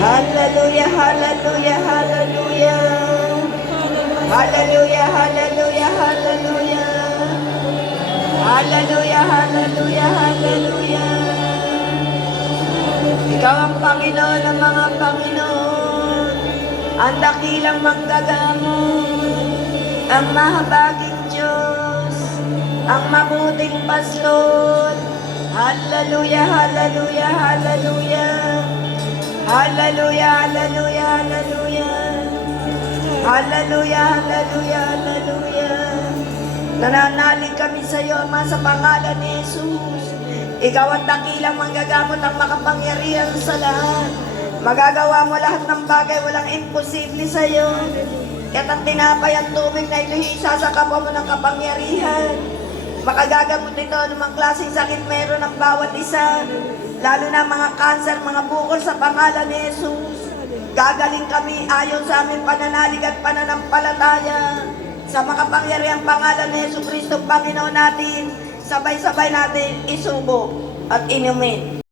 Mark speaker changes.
Speaker 1: Hallelujah, hallelujah, hallelujah. Hallelujah, hallelujah, hallelujah. Hallelujah, hallelujah, hallelujah. Ikaw ang Panginoon ng mga Panginoon. Ang dakilang manggagamot. Ang mahabaging Diyos. Ang mabuting pastor. Hallelujah, hallelujah, hallelujah. Hallelujah, hallelujah, hallelujah. Hallelujah, hallelujah, hallelujah. Nananalig kami sa iyo, Ama, sa pangalan ni Jesus. Ikaw ang dakilang manggagamot ang makapangyarihan sa lahat. Magagawa mo lahat ng bagay, walang imposible sa iyo. Kaya't ang tinapay ang tubig na ito, isasakapa mo ng kapangyarihan. Makagagamot ito ng mga klaseng sakit meron ng bawat isa. Lalo na mga cancer, mga bukol sa pangalan ni Jesus. Gagaling kami ayon sa aming pananalig at pananampalataya. Sa makapangyarihang pangalan ni Yesu Kristo, Panginoon natin, sabay-sabay natin isubo at inumin.